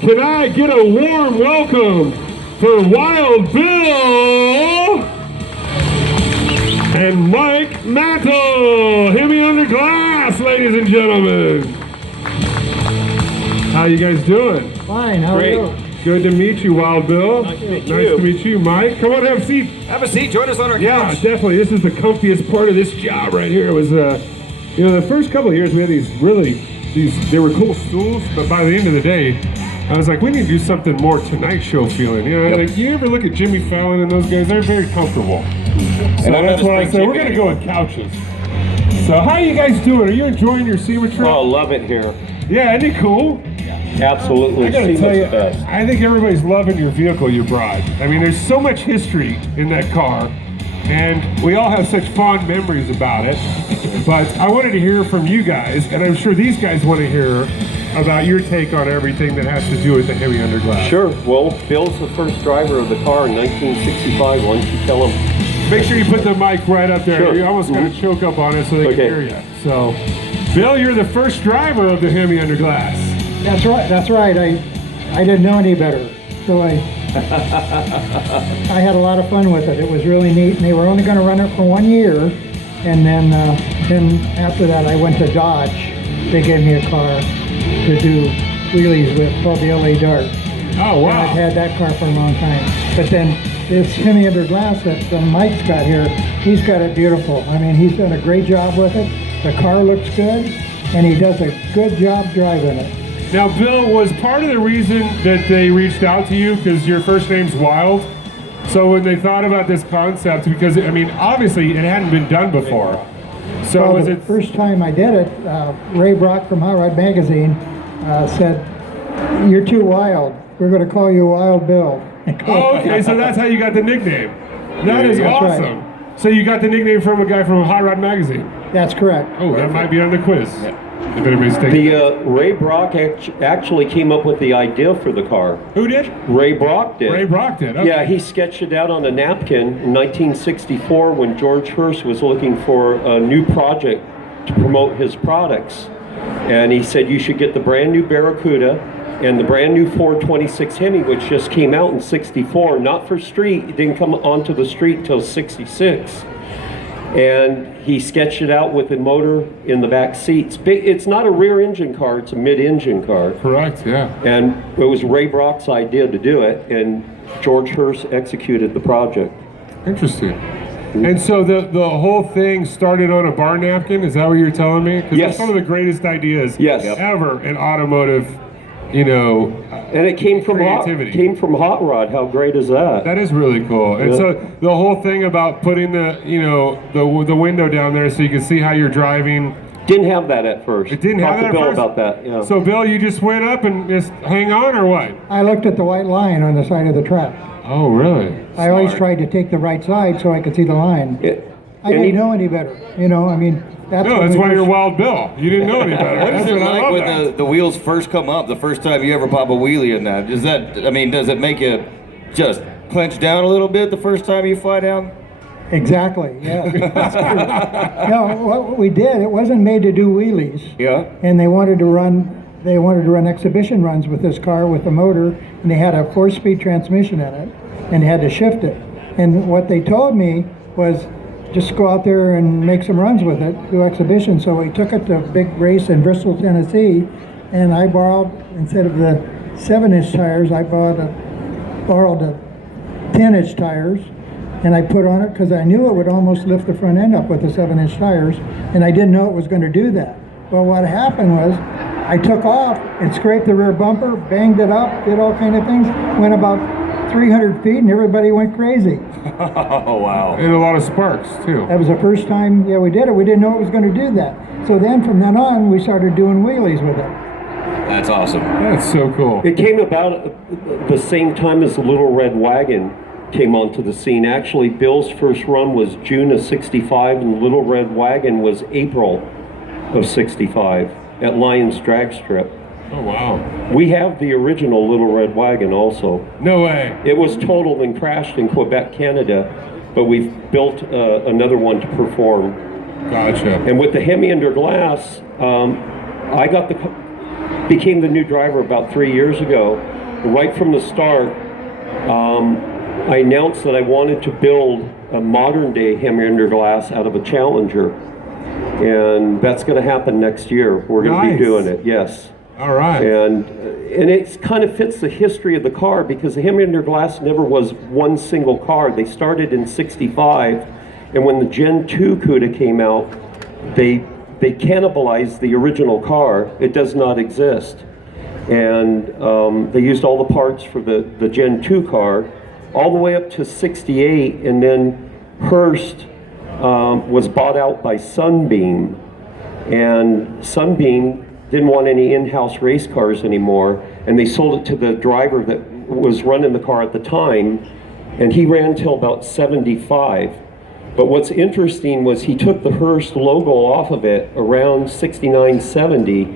Can I get a warm welcome for Wild Bill and Mike Mantel, Hemi Under Glass, ladies and gentlemen. How you guys doing? Fine, how are you? Good to meet you, Wild Bill. Nice to meet you, Mike. Come on, have a seat. Have a seat. Join us on our couch. Yeah, definitely. This is the comfiest part of this job right here. It was, you know, the first couple of years we had they were cool stools, but by the end of the day, I was like, we need to do something more Tonight Show feeling. You know, like you ever look at Jimmy Fallon and those guys? They're very comfortable. So that's why I said we're gonna go with couches. So how are you guys doing? Are you enjoying your SEMA trip? Oh, love it here. Yeah, isn't it cool? Absolutely. I gotta tell you, best. I think everybody's loving your vehicle you brought. I mean, there's so much history in that car, and we all have such fond memories about it. But I wanted to hear from you guys, and I'm sure these guys want to hear about your take on everything that has to do with the Hemi Under Glass. Sure. Well, Bill's the first driver of the car in 1965. Why don't you tell him? Make sure you put the mic right up there. Sure. You almost got to choke up on it so they can hear you. So, Bill, you're the first driver of the Hemi Under Glass. That's right. That's right. I didn't know any better, so I had a lot of fun with it. It was really neat. And they were only going to run it for 1 year, and then after that, I went to Dodge. They gave me a car to do wheelies with, called the LA Dart. Oh wow! And I've had that car for a long time. But then this Hemi Under Glass that Mike's got here, he's got it beautiful. I mean, he's done a great job with it. The car looks good, and he does a good job driving it. Now, Bill, was part of the reason that they reached out to you because your first name's Wild? So when they thought about this concept, because, I mean, obviously it hadn't been done before. So well, was the it... first time I did it, Ray Brock from Hot Rod Magazine said, "You're too wild. We're going to call you Wild Bill." Oh, okay, so that's how you got the nickname. That is That's awesome. right. So you got the nickname from a guy from Hot Rod Magazine. That's correct. Oh, that might be on the quiz. If anybody's taking The Ray Brock actually came up with the idea for the car. Who did? Ray Brock did. Ray Brock did. Okay. Yeah, he sketched it out on a napkin in 1964 when George Hurst was looking for a new project to promote his products. And he said you should get the brand new Barracuda and the brand new 426 Hemi, which just came out in 64, not for street. It didn't come onto the street till 66. And he sketched it out with the motor in the back seats. It's not a rear engine car, it's a mid-engine car. Correct, yeah. And it was Ray Brock's idea to do it, and George Hurst executed the project. Interesting. And so the whole thing started on a bar napkin? Is that what you're telling me? Because Yes. that's one of the greatest ideas Yes. ever in automotive, you know, And it came from creativity. Hot Rod. How great is that? That is really cool. And Yeah. so the whole thing about putting the, you know, the window down there so you can see how you're driving. Didn't have that at first. It didn't Talk have to that at Bill first? about that. Yeah. So Bill, you just went up and just hang on or what? I looked at the white line on the side of the track. Oh, really? I always tried to take the right side so I could see the line. I didn't know any better. You know, I mean, that's why you're Wild Bill. You didn't know any better. What is That's it what I like love when that. the wheels first come up, the first time you ever pop a wheelie in that? Is that, I mean, does it make you just clench down a little bit the first time you fly down? Exactly, yeah. That's true. No, what we did, it wasn't made to do wheelies. Yeah. And they wanted to run exhibition runs with this car with the motor, and they had a 4-speed transmission in it, and they had to shift it. And what they told me was just go out there and make some runs with it, do exhibitions. So we took it to a big race in Bristol, Tennessee, and I borrowed, instead of the 7-inch tires, I borrowed the 10-inch tires, and I put on it because I knew it would almost lift the front end up with the 7-inch tires, and I didn't know it was going to do that. Well, what happened was I took off and scraped the rear bumper, banged it up, did all kind of things, went about 300 feet, and everybody went crazy. Oh, wow. And a lot of sparks, too. That was the first time, we did it. We didn't know it was going to do that. So then, from then on, we started doing wheelies with it. That's awesome. That's so cool. It came about the same time as the Little Red Wagon came onto the scene. Actually, Bill's first run was June of 65, and the Little Red Wagon was April of 65 at Lions Drag Strip. Oh, wow. We have the original Little Red Wagon also. No way. It was totaled and crashed in Quebec, Canada, but we've built another one to perform. Gotcha. And with the Hemi Under Glass, I got became the new driver about 3 years ago. Right from the start, I announced that I wanted to build a modern day Hemi underglass out of a Challenger. And that's going to happen next year. We're going to be doing it, yes. All right. And it kind of fits the history of the car because the Hemi underglass never was one single car. They started in '65, and when the Gen 2 CUDA came out, they cannibalized the original car. It does not exist. And they used all the parts for the Gen 2 car all the way up to '68, and then Hearst was bought out by Sunbeam, and Sunbeam didn't want any in-house race cars anymore, and they sold it to the driver that was running the car at the time, and he ran till about 75. But what's interesting was he took the Hearst logo off of it around 69, 70,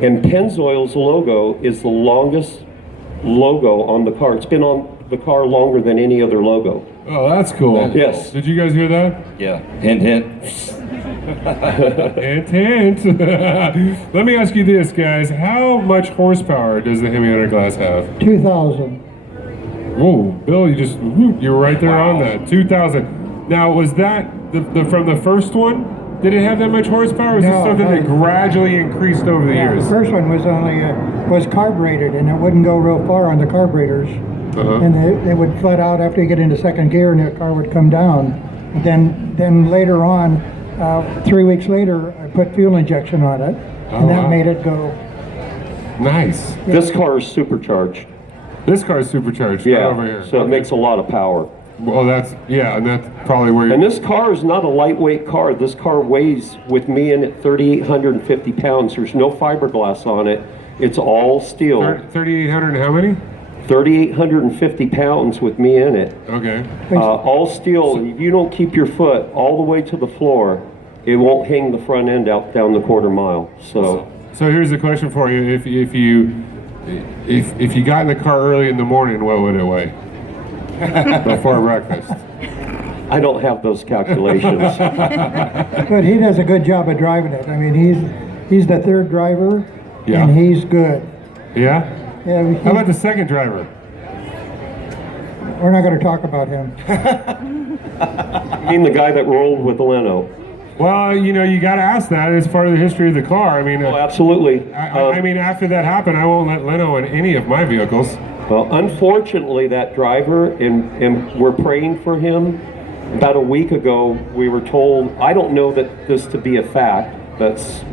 and Pennzoil's logo is the longest logo on the car. It's been on the car longer than any other logo. Oh, that's cool. Yes. Did you guys hear that? Yeah. Hint, hint. Hint, hint. Let me ask you this, guys. How much horsepower does the Hemi underglass have? 2,000. Whoa, Bill, you were right there on that. 2,000. Now, was that from the first one? Did it have that much horsepower? Or was this something that gradually increased over the years? The first one was only was carbureted, and it wouldn't go real far on the carburetors. And they would flat out after you get into second gear, and the car would come down. Then later on, 3 weeks later, I put fuel injection on it, and that made it go. Nice. Yeah. This car is supercharged. This car is supercharged. Yeah, right over here. so it makes a lot of power. Well, and that's probably where. And this car is not a lightweight car. This car weighs, with me in it, 3,850 pounds. There's no fiberglass on it. It's all steel. 3,800 and how many? 3,850 pounds with me in it. Okay. All steel. If you don't keep your foot all the way to the floor, it won't hang the front end out down the quarter mile. So here's the question for you: if you got in the car early in the morning, what would it weigh before breakfast? I don't have those calculations. But he does a good job of driving it. I mean, he's the third driver, and he's good. Yeah. Yeah. How about the second driver? We're not going to talk about him. I mean, the guy that rolled with Leno. Well, you got to ask that as part of the history of the car. I mean, Absolutely. I mean, after that happened, I won't let Leno in any of my vehicles. Well, unfortunately, that driver, and we're praying for him. About a week ago, we were told, I don't know that this to be a fact,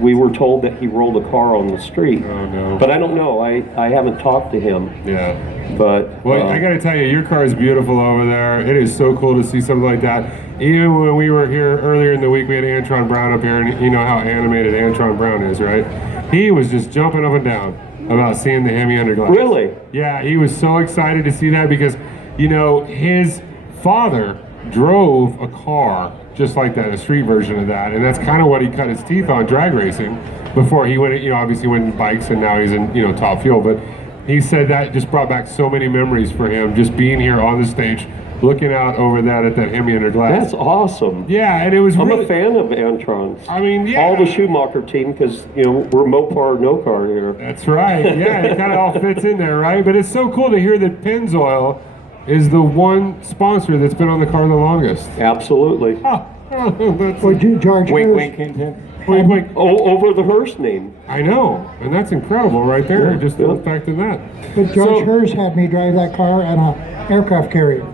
we were told that he rolled a car on the street. Oh, no. But I don't know. I haven't talked to him. Yeah. But well, I got to tell you, your car is beautiful over there. It is so cool to see something like that. Even when we were here earlier in the week, we had Antron Brown up here, and you know how animated Antron Brown is, right? He was just jumping up and down about seeing the Hemi underglass. Really? Yeah, he was so excited to see that because, his father drove a car just like that, a street version of that, and that's kind of what he cut his teeth on, drag racing, before he went, obviously went in bikes, and now he's in, Top Fuel. But he said that just brought back so many memories for him, just being here on the stage, looking out over that at that Hemi underglass. That's awesome. Yeah, and it was I'm really, a fan of Antrons. I mean, yeah. All the Schumacher team, because, we're Mopar, no car here. That's right. Yeah, it kind of all fits in there, right? But it's so cool to hear that Pennzoil is the one sponsor that's been on the car the longest. Absolutely. Well, George Wink, Hurst, wink, hint, hint. Wait. Over the Hearst name. I know, and that's incredible right there, just the fact of that. but George Hurst had me drive that car on an aircraft carrier.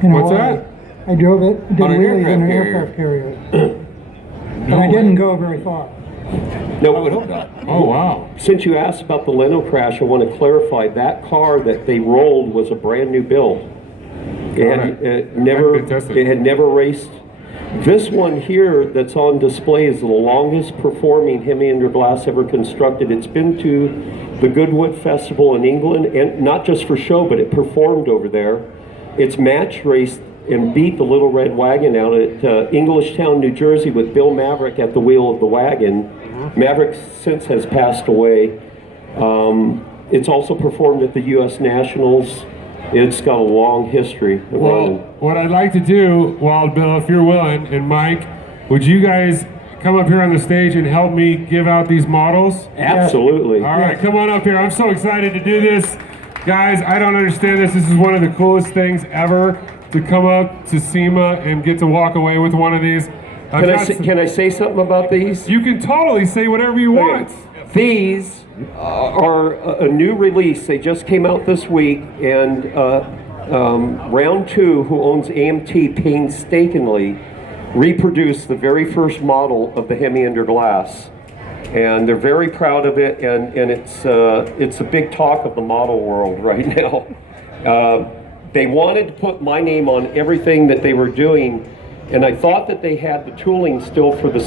What's that? I drove it, did On an wheelies in an aircraft aircraft carrier. But I didn't go very far. No, I would hope not. Oh, wow. Since you asked about the Leno crash, I want to clarify that car that they rolled was a brand new build. It had never raced. This one here that's on display is the longest performing Hemi underglass ever constructed. It's been to the Goodwood Festival in England, and not just for show, but it performed over there. It's match raced and beat the Little Red Wagon out at Englishtown, New Jersey, with Bill Maverick at the wheel of the wagon. Maverick since has passed away. It's also performed at the U.S. Nationals. It's got a long history of running. What I'd like to do, Wild Bill, if you're willing, and Mike, would you guys come up here on the stage and help me give out these models? Absolutely. All right, come on up here. I'm so excited to do this. Guys, I don't understand this. This is one of the coolest things ever, to come up to SEMA and get to walk away with one of these. Can I say something about these? You can totally say whatever you want. These are a new release. They just came out this week, and Round 2, who owns AMT, painstakingly reproduced the very first model of the Hemi under glass. And they're very proud of it, and it's a big talk of the model world right now. They wanted to put my name on everything that they were doing, and I thought that they had the tooling still for the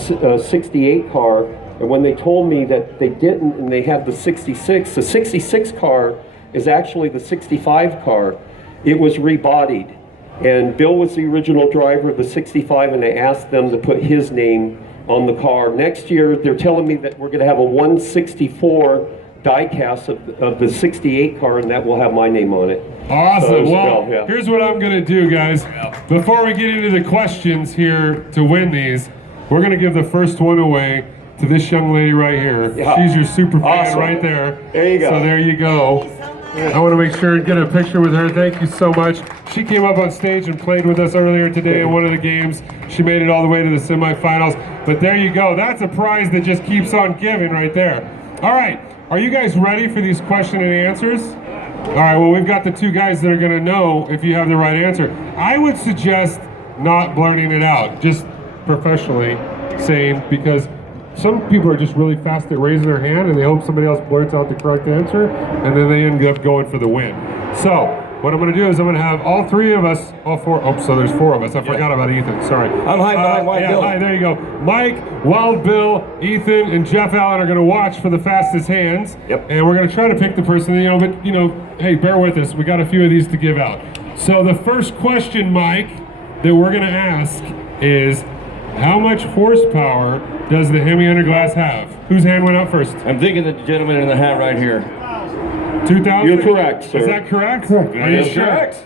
68 car, and when they told me that they didn't and they had the 66 car is actually the 65 car. It was rebodied, and Bill was the original driver of the 65, and I asked them to put his name on the car. Next year, they're telling me that we're going to have a 164 die-cast of the 68 car, and that will have my name on it. Awesome. Well, here's what I'm going to do, guys. Before we get into the questions here to win these, we're going to give the first one away to this young lady right here. She's your super fan right there. There you go. So there you go. I want to make sure and get a picture with her. Thank you so much. She came up on stage and played with us earlier today in one of the games. She made it all the way to the semifinals. But there you go. That's a prize that just keeps on giving right there. All right. Are you guys ready for these question and answers? All right. Well, we've got the two guys that are going to know if you have the right answer. I would suggest not blurting it out, just professionally saying, because some people are just really fast at raising their hand and they hope somebody else blurts out the correct answer, and then they end up going for the win. So what I'm going to do is I'm going to have all three of us, all four, oh, so there's four of us. I forgot about Ethan, sorry. I'm high behind Wild Bill. Hi, there you go. Mike, Wild Bill, Ethan, and Jeff Allen are going to watch for the fastest hands. Yep. And we're going to try to pick the person, but hey, bear with us. We got a few of these to give out. So the first question, Mike, that we're going to ask is, how much horsepower does the Hemi under glass have? Whose hand went up first? I'm thinking the gentleman in the hat right here. 2,000? You're correct, sir. Is that correct? Correct. Are you sure? Correct.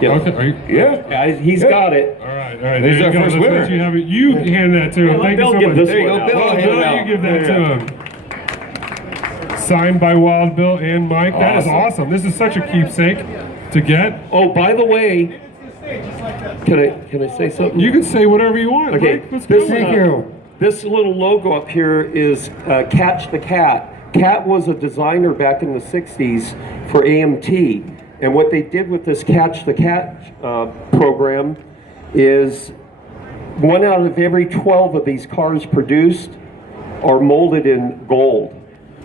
Yeah. Okay. Are you, Yeah. He's got it. all right. There He's you our go. first Let's winner. let you have it. You hand that to him. Thank you Bill so give much. this There you one go, out. Bill. Well, Hand Bill, it you out. give that to him. Signed by Wild Bill and Mike. That is awesome. This is such a keepsake to get. Oh, by the way, can I say something? You can say whatever you want. Okay, Mike. Let's go. Thank you. This little logo up here is Catch the Cat. Cat was a designer back in the 60s for AMT. And what they did with this Catch the Cat program is 1 out of every 12 of these cars produced are molded in gold.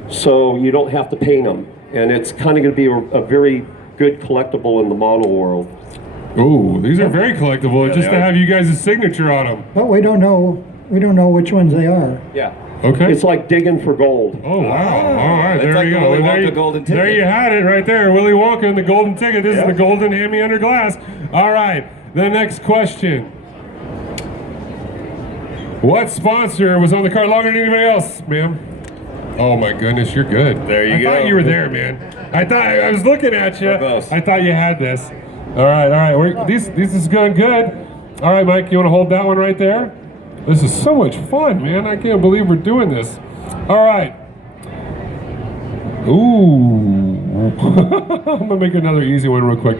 So you don't have to paint them. And it's kind of going to be a very good collectible in the model world. Oh, these are very collectible. Yeah, just they to are. have you guys' signature on them. But we don't know which ones they are. Yeah. Okay. It's like digging for gold. Oh, wow. All right, It's there like you the go. Willy Well, Wonka golden ticket. There you had it right there. Willy Wonka and the golden ticket. This Yeah. is the golden Hemi under glass. All right, the next question. What sponsor was on the car longer than anybody else, ma'am? Oh my goodness, you're good. There you I go. thought you were there, man. I was looking at you. We're close. I thought you had this. All right. This is going good. All right, Mike, you want to hold that one right there? This is so much fun, man. I can't believe we're doing this. All right. Ooh. I'm going to make another easy one real quick.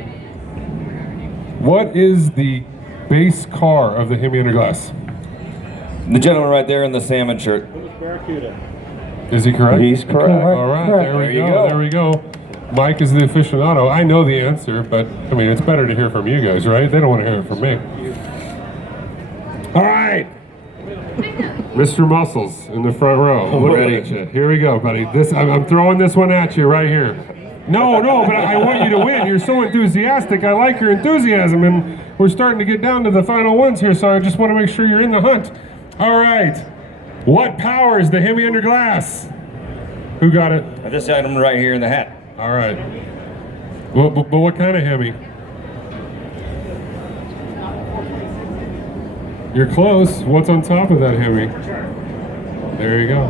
What is the base car of the Hemi under glass? The gentleman right there in the salmon shirt. Is he correct? He's correct. All right, Correct. there we There you go. go. There we go. Mike is the aficionado. I know the answer, but I mean, it's better to hear from you guys, right? They don't want to hear it from me. All right. Mr. Muscles in the front row. Look at you. Here we go, buddy. I'm throwing this one at you right here. No, but I want you to win. You're so enthusiastic. I like your enthusiasm, and we're starting to get down to the final ones here, so I just want to make sure you're in the hunt. All right. What powers the Hemi under glass? Who got it? I just had him right here in the hat. All right. Well, but what kind of Hemi? You're close. What's on top of that Hemi? There you go.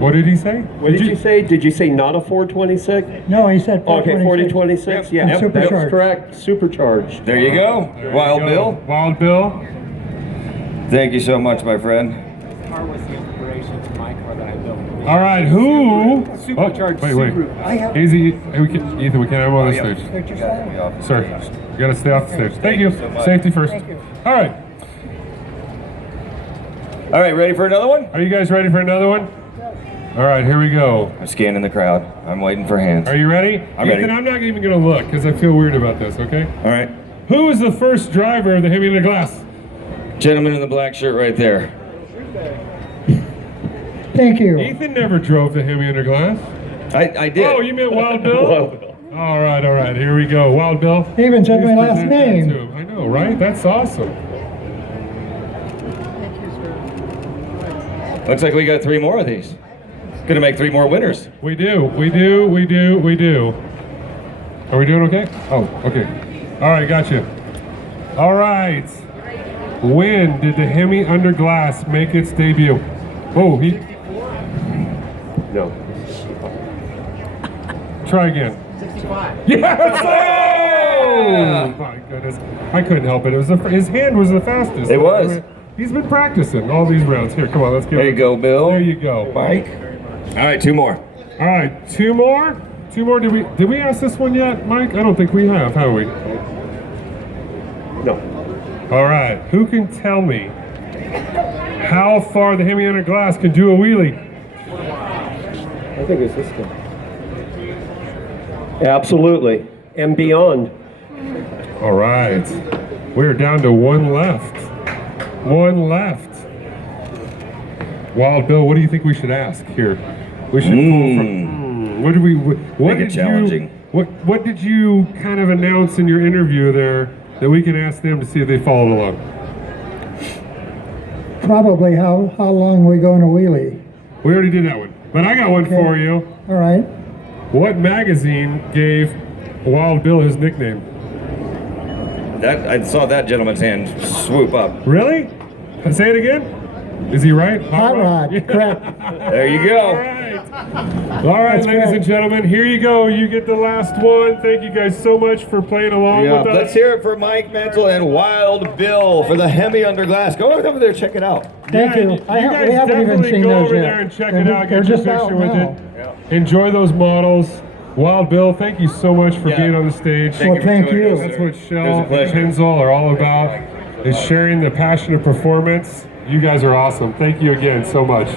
What did he say? What did you say? Did you say not a 426? No, he said Okay, 426. 4026? Yep. Yeah, And that's supercharged. correct. Supercharged. There you go. There you Wild go. Bill. Wild Bill. Thank you so much, my friend. This car was the inspiration to my car that I built. All right, who? Supercharged wait. Subaru. Easy, Ethan, we can't have him on the stage. Sorry, you gotta stay off the stage. Thank you. Safety first. All right. All right, ready for another one? Are you guys ready for another one? All right, here we go. I'm scanning the crowd. I'm waiting for hands. Are you ready? I'm Ethan, ready. I'm not even gonna look because I feel weird about this, okay? All right. Who was the first driver of the Hemi Under Glass? Gentleman in the black shirt right there. Thank you. Ethan never drove the Hemi Under Glass. I did. Oh, you meant Wild Bill? All right, here we go. Wild Bill. He even said my Please last present that name. to him. I know, right? That's awesome. Looks like we got 3 more of these. Gonna make 3 more winners. We do. Are we doing okay? Oh, okay. All right, gotcha. All right. When did the Hemi Under Glass make its debut? Oh, No. Try again. 65. Yes! Oh my goodness. I couldn't help it. It was his hand was the fastest. It was. He's been practicing all these rounds. Here, come on, let's give There you go, Bill. There you go. Mike. All right, 2 more. All right, 2 more? 2 more. Did we ask this one yet, Mike? I don't think we have we? No. All right. Who can tell me how far the Hemi Under Glass can do a wheelie? I think it's this guy. Absolutely. And beyond. All right. We're down to 1 left. 1 left. Wild Bill, what do you think we should ask here? We should pull from. What did we? What Make it did challenging. you? What did you kind of announce in your interview there that we can ask them to see if they followed along? Probably how long we go in a wheelie. We already did that one, but I got one for you. All right. What magazine gave Wild Bill his nickname? I saw that gentleman's hand swoop up. Really? Say it again. Is he right? Hot Rod, Yeah. correct. There you All go. right. All right, That's ladies correct. and gentlemen, here you go. You get the last one. Thank you guys so much for playing along Yeah, with us. let's hear it for Mike Mantel and Wild Bill for the Hemi Under Glass. Go over there, check it out. Thank you. You guys We haven't even definitely seen go those over yet. there and check They're- it out. they're Get your just out picture with now. it. Enjoy those models. Wild Bill, thank you so much for Yeah. being on the stage. Well, thank you. That's what It was a Shell and pleasure. Pennzoil are all about, is sharing the passion of performance. You guys are awesome. Thank you again so much.